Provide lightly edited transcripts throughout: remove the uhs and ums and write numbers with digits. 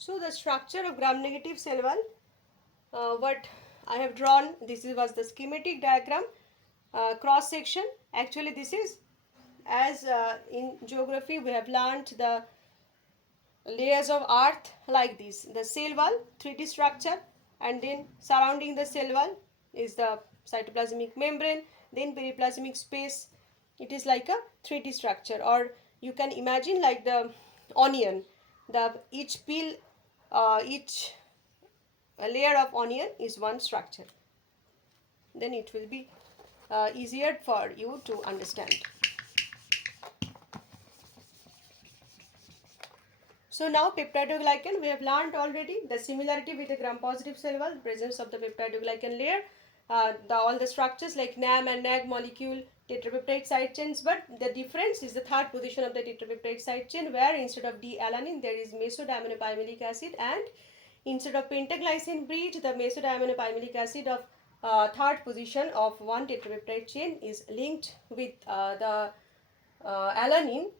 So the structure of gram-negative cell wall, what I have drawn, was the schematic diagram, cross section. Actually this is, as in geography we have learnt the layers of earth like this: the cell wall, 3D structure, and then surrounding the cell wall is the cytoplasmic membrane, then periplasmic space. It is like a 3D structure, or you can imagine like the onion. The each peel, each layer of onion is one structure. Then it will be easier for you to understand. So now peptidoglycan, we have learned already the similarity with the gram-positive cell wall, presence of the peptidoglycan layer, all the structures like NAM and NAG molecule, tetrapeptide side chains, but the difference is the third position of the tetrapeptide side chain, where instead of D-alanine there is mesodiaminopymalic acid, and instead of pentaglycine bridge, the mesodiaminopymalic acid of third position of one tetrapeptide chain is linked with the alanine,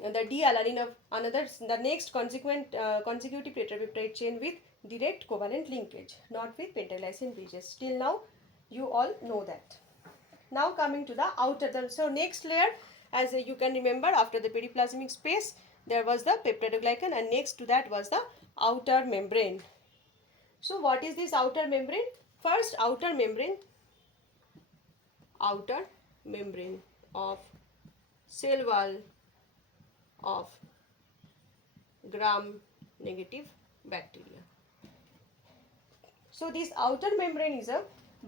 the D-alanine of another, the next consecutive tetrapeptide chain with direct covalent linkage, not with pentaglycine bridges. Till now, you all know that. Now coming to the outer, so next layer, as you can remember, after the periplasmic space, there was the peptidoglycan, and next to that was the outer membrane. So what is this outer membrane? First, outer membrane of cell wall of gram-negative bacteria. So this outer membrane is a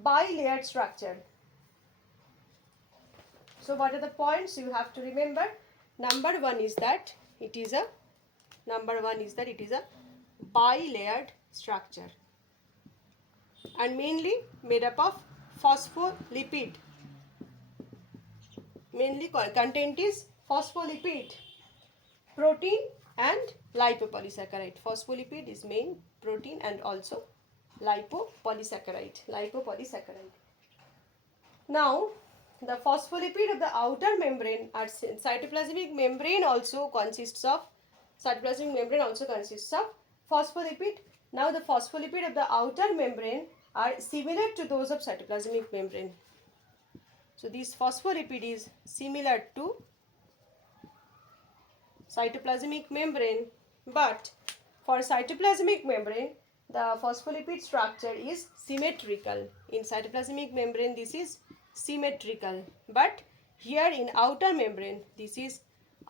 bilayered structure. So what are the points you have to remember? Number one is that it is a bilayered structure, and mainly made up of phospholipid. Mainly content is phospholipid, protein and lipopolysaccharide. Phospholipid is main, protein and also lipopolysaccharide. Now, the phospholipid of the outer membrane or cytoplasmic membrane also consists of phospholipid. Now, the phospholipid of the outer membrane are similar to those of cytoplasmic membrane. So, this phospholipid is similar to cytoplasmic membrane, but for cytoplasmic membrane the phospholipid structure is symmetrical. In cytoplasmic membrane this is symmetrical, but here in outer membrane this is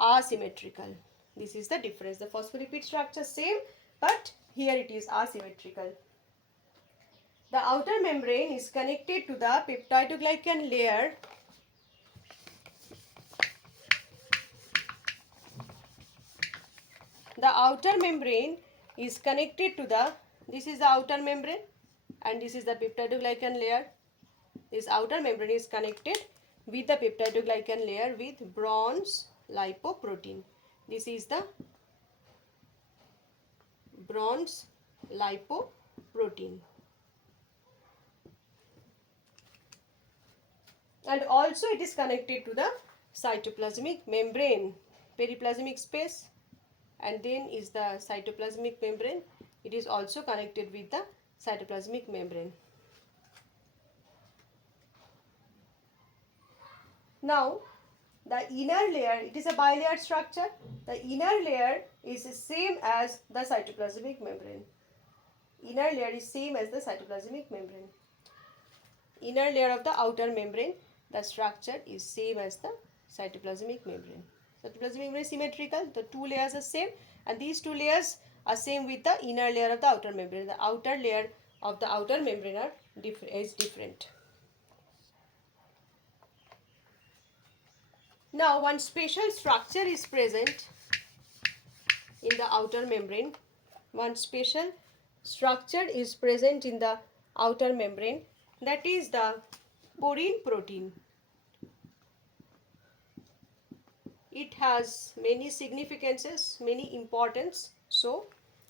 asymmetrical. This is the difference. The phospholipid structure same, but here it is asymmetrical. The outer membrane is connected to the peptidoglycan layer this is the outer membrane and this is the peptidoglycan layer. This outer membrane is connected with the peptidoglycan layer with bronze lipoprotein. This is the bronze lipoprotein. And also it is connected to the cytoplasmic membrane, periplasmic space, and then is the cytoplasmic membrane. It is also connected with the cytoplasmic membrane. Now, the inner layer, it is a bilayered structure. The inner layer is the same as the cytoplasmic membrane. Inner layer is same as the cytoplasmic membrane. Inner layer of the outer membrane, the structure is same as the cytoplasmic membrane. Cytoplasmic membrane is symmetrical. The two layers are same, and these two layers are same with the inner layer of the outer membrane. The outer layer of the outer membrane is different. Now, one special structure is present in the outer membrane. One special structure is present in the outer membrane, that is the porine protein. It has many significances, many importance, so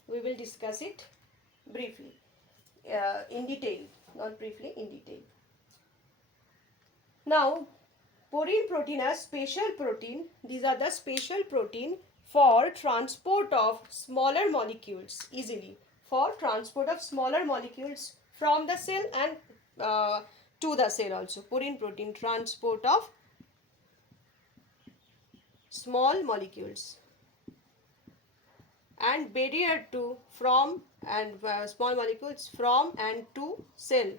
we will discuss it briefly, in detail, not briefly, in detail. Now, porine protein are special protein. These are the special protein for transport of smaller molecules easily, for transport of smaller molecules from the cell and to the cell also. Purine protein, transport of small molecules and barrier to from and small molecules from and to cell,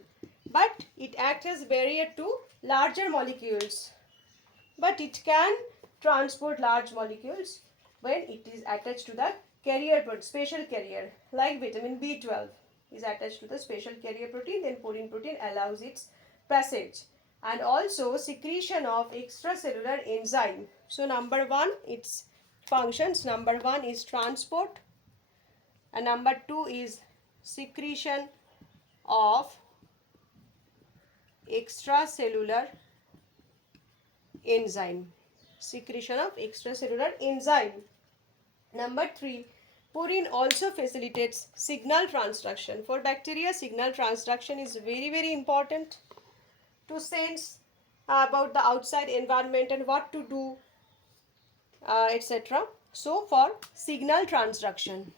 but it acts as barrier to larger molecules, but it can transport large molecules when it is attached to the carrier special carrier, like vitamin B12 is attached to the special carrier protein, then purine protein allows its passage. And also secretion of extracellular enzyme. So number one, its functions, number one is transport, and number two is secretion of extracellular enzyme, secretion of extracellular enzyme. Number three, purine also facilitates signal transduction. For bacteria, signal transduction is very important to sense about the outside environment and what to do, etc. So for signal transduction.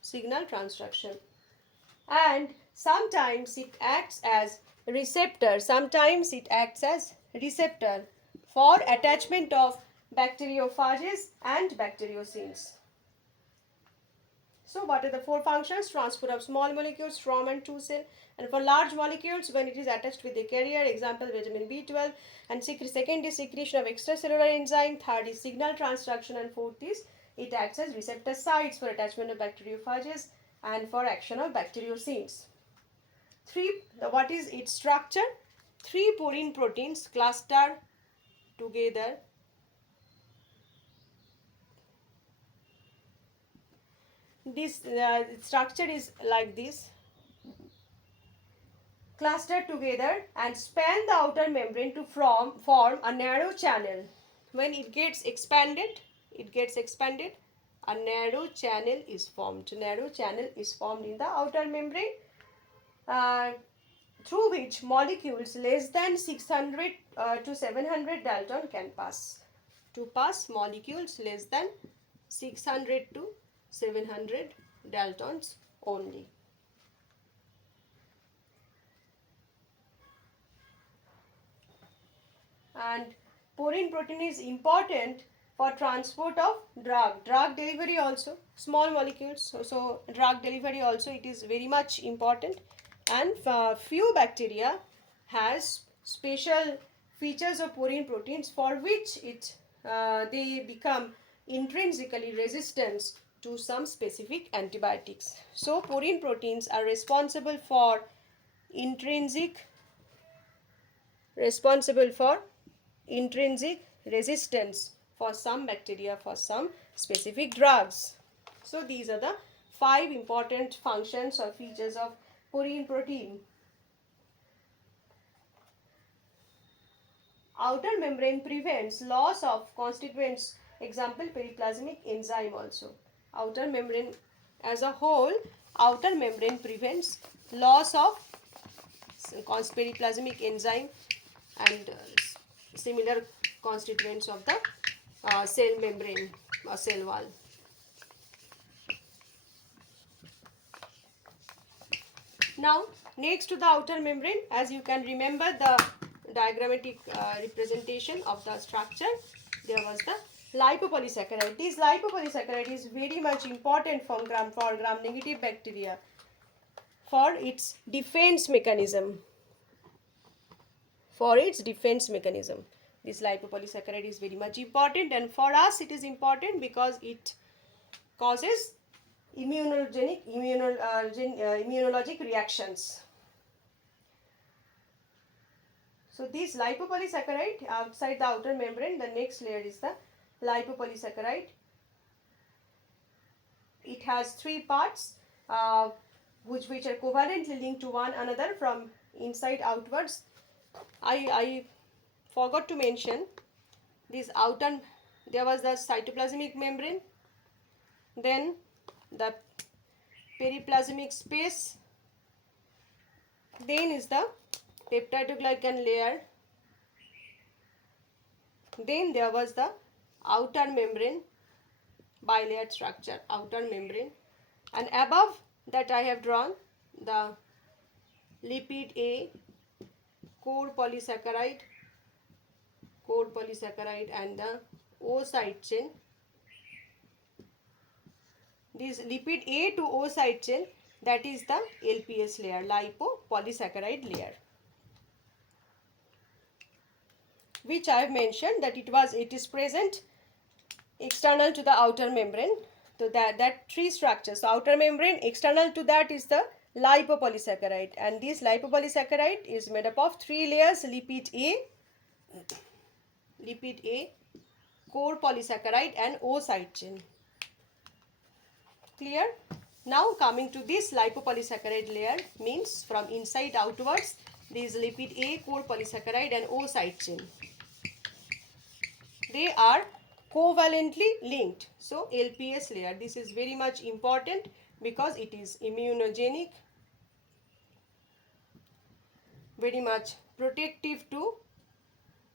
Signal transduction. And sometimes it acts as receptor, sometimes it acts as receptor for attachment of bacteriophages and bacteriocins. So what are the four functions? Transport of small molecules from and to cell, and for large molecules when it is attached with a carrier, example vitamin B12, and second is secretion of extracellular enzyme, third is signal transduction, and fourth is it acts as receptor sites for attachment of bacteriophages and for action of bacteriocins. What is its structure? Three purine proteins cluster together this structure is like this, cluster together and span the outer membrane to form a narrow channel. When it gets expanded, a narrow channel is formed. Narrow channel is formed in the outer membrane through which molecules less than 600 to 700 Dalton can pass. To pass molecules less than 600 to 700 Daltons only. And purine protein is important for transport of drug delivery also, small molecules, so drug delivery also it is very much important. And few bacteria has special features of purine proteins for which they become intrinsically resistant to some specific antibiotics. So purine proteins are responsible for intrinsic resistance for some bacteria for some specific drugs. So these are the 5 important functions or features of purine protein. Outer membrane prevents loss of constituents, example periplasmic enzyme also. Outer membrane as a whole, outer membrane prevents loss of periplasmic enzyme and similar constituents of the cell membrane or cell wall. Now next to the outer membrane, as you can remember the diagrammatic representation of the structure, there was the lipopolysaccharide. This lipopolysaccharide is very much important for gram-negative bacteria for its defense mechanism. This lipopolysaccharide is very much important, and for us it is important because it causes immunologic reactions. So this lipopolysaccharide outside the outer membrane, the next layer is the lipopolysaccharide. It has 3 parts which are covalently linked to one another from inside outwards. I forgot to mention this outer, there was the cytoplasmic membrane, then the periplasmic space, then is the peptidoglycan layer, Then there was the outer membrane, bilayered structure, outer membrane, and above that I have drawn the lipid A, core polysaccharide, and the O side chain. This lipid A to O side chain, that is the LPS layer, lipopolysaccharide layer, which I have mentioned that it is present external to the outer membrane. So that three structures. So outer membrane, external to that is the lipopolysaccharide, and this lipopolysaccharide is made up of three layers: lipid A, core polysaccharide, and O side chain. Clear? Now coming to this lipopolysaccharide layer, means from inside outwards, this lipid A, core polysaccharide, and O side chain, they are covalently linked. So LPS layer, this is very much important because it is immunogenic, very much protective to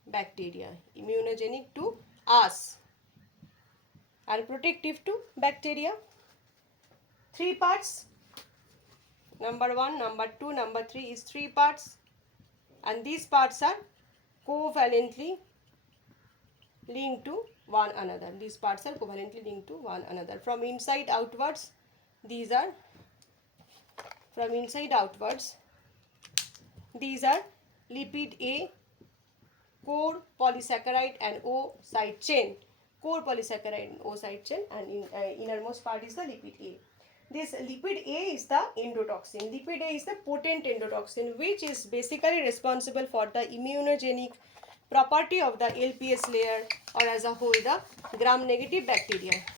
bacteria, immunogenic to us and protective to bacteria. Three parts, number 1, number 2, number 3 is 3 parts, and these parts are covalently linked to one another. These parts are covalently linked to one another. From inside outwards, these are lipid A, core polysaccharide, and O side chain. Core polysaccharide and O side chain, and innermost part is the lipid A. This lipid A is the endotoxin. Lipid A is the potent endotoxin, which is basically responsible for the immunogenic property of the LPS layer, or as a whole the gram-negative bacteria.